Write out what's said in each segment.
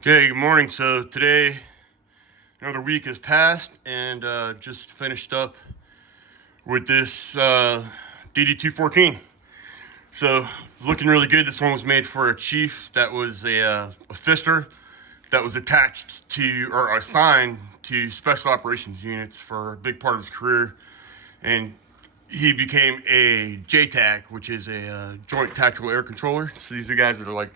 Okay, good morning. So today, another week has passed, and just finished up with this DD214. So it's looking really good. This one was made for a chief that was a fister that was attached to or assigned to special operations units for a big part of his career, and he became a JTAC, which is a Joint Tactical Air Controller. So these are guys that are like,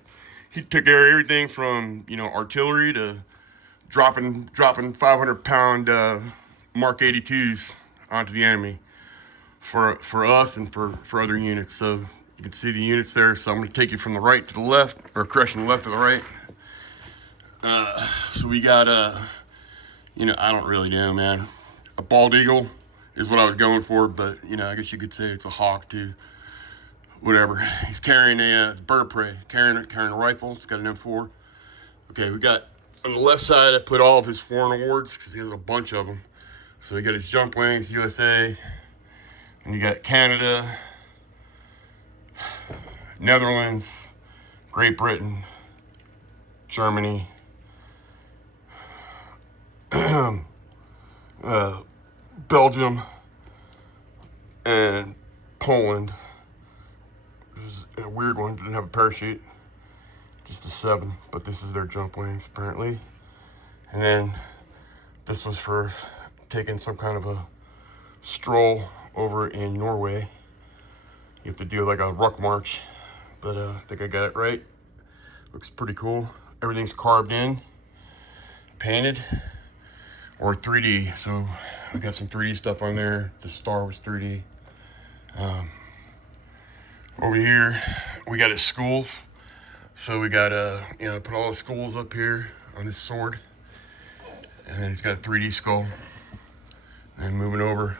he took care of everything from artillery to dropping 500-pound Mark 82s onto the enemy for us and for other units. So you can see the units there. So I'm going to take you from the right to the left, or correction, the left to the right. So we got I don't really know, man. A bald eagle is what I was going for, but I guess you could say it's a hawk too. Whatever. He's carrying a bird of prey, carrying a rifle. It's got an M4. Okay, we got on the left side. I put all of his foreign awards because he has a bunch of them. So you got his jump wings, USA, and you got Canada, Netherlands, Great Britain, Germany, Belgium, and Poland. This is a weird one. Didn't have a parachute, just a 7. But this is their jump wings apparently. And then this was for taking some kind of a stroll over in Norway. You have to do like a ruck march, but I think I got it right. Looks pretty cool. Everything's carved in, painted, or 3D. So we got some 3D stuff on there. The star was 3D. Over here, we got his schools. So we got put all the schools up here on his sword, and then he's got a 3D skull. And moving over,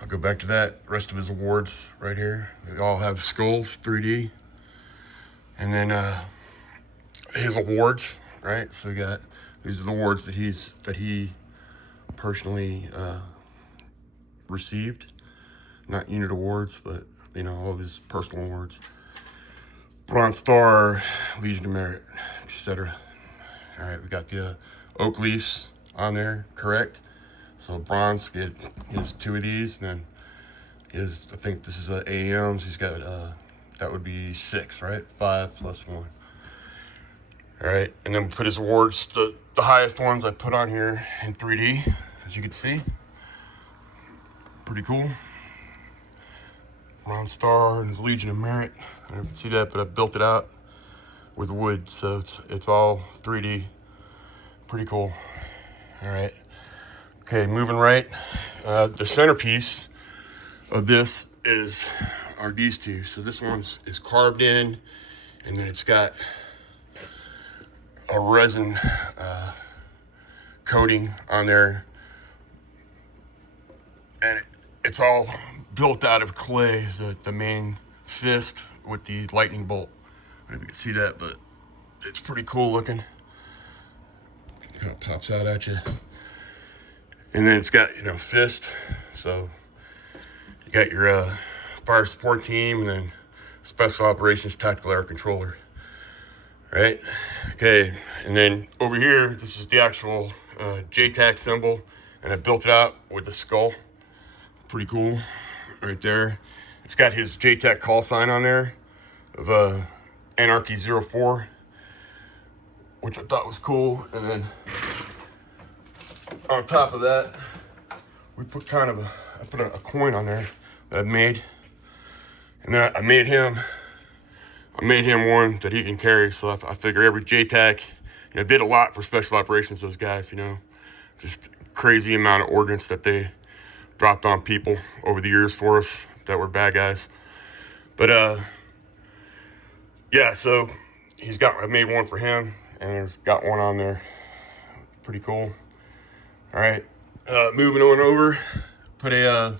I'll go back to that. Rest of his awards right here. They all have skulls, 3D. And then his awards, right? So we got, these are the awards that he personally received. Not unit awards, but all of his personal awards. Bronze Star, Legion of Merit, etc. All right, we got the oak leaves on there, correct? So bronze, get his 2 of these, and then I think this is AMs. He's got that would be 6, right? 5 plus 1. All right, and then put his awards. The highest ones I put on here in 3D, as you can see. Pretty cool. Bronze Star and his Legion of Merit. I don't know if you can see that, but I built it out with wood, so it's all 3D. Pretty cool. All right. Okay, moving right. The centerpiece of this are these two. So this one's is carved in, and then it's got a resin coating on there, and it's all built out of clay. The main fist with the lightning bolt. I don't know if you can see that, but it's pretty cool looking. It kind of pops out at you. And then it's got, fist. So you got your fire support team, and then special operations tactical air controller. Right? Okay. And then over here, this is the actual JTAC symbol, and I built it out with the skull. Pretty cool. Right there. It's got his JTAC call sign on there of Anarchy 04, which I thought was cool. And then on top of that, we put I put a coin on there that I made. And then I made him one that he can carry. So I figure every JTAC, did a lot for special operations, those guys, just crazy amount of ordnance that they dropped on people over the years for us that were bad guys. But yeah, so I made one for him, and there's got one on there. Pretty cool. All right, moving on over, put a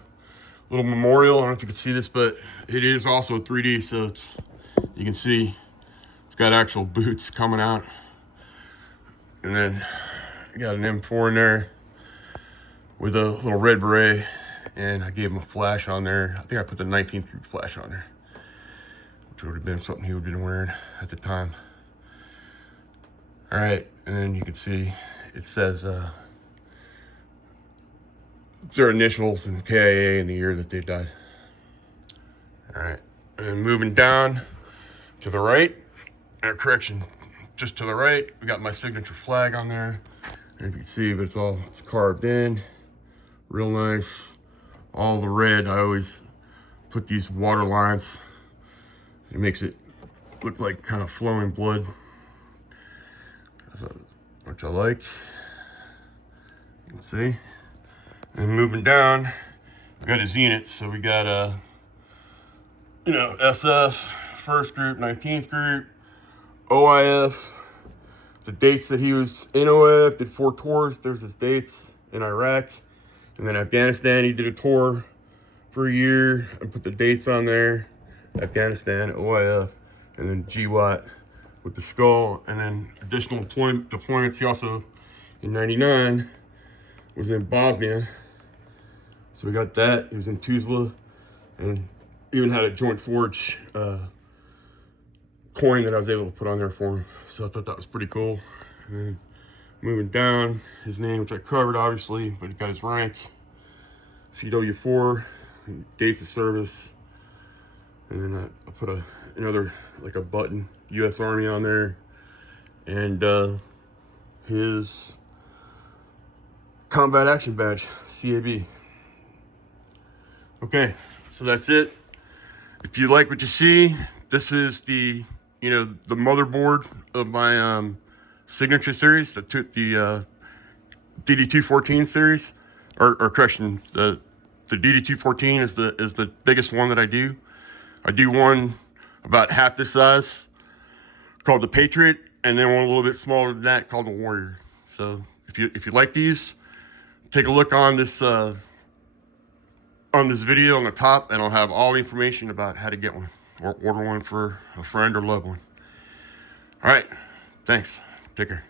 little memorial. I don't know if you can see this, but it is also 3D, so you can see it's got actual boots coming out. And then I got an M4 in there with a little red beret, and I gave him a flash on there. I think I put the 19th Group flash on there, which would have been something he would have been wearing at the time. All right, and then you can see it says their initials and KIA and the year that they died. All right, and moving down to the right, correction, just to the right, we got my signature flag on there. And you can see, but it's carved in, real nice. All the red, I always put these water lines. It makes it look like kind of flowing blood, which I like. You can see. And moving down, we got his units. So we got SF, 1st group, 19th group, OIF, the dates that he was in OIF, did 4 tours. There's his dates in Iraq. And then Afghanistan, he did a tour for a year. I put the dates on there. Afghanistan, OIF, and then GWAT with the skull. And then additional deployments. He also, in 99, was in Bosnia. So we got that. He was in Tuzla, and even had a Joint Forge coin that I was able to put on there for him. So I thought that was pretty cool. And then moving down, his name, which I covered obviously, but he got his rank, CW4, dates of service, and then I put another, like a button, U.S. Army on there, and his combat action badge, CAB. Okay, so that's it. If you like what you see, this is the motherboard of my signature series, the DD214 series, or correction, the DD214 is the biggest one that I do. I do one about half this size called the Patriot, and then one a little bit smaller than that called the Warrior. So if you like these, take a look on this video on the top, and I'll have all the information about how to get one or order one for a friend or loved one. All right, thanks. Take care.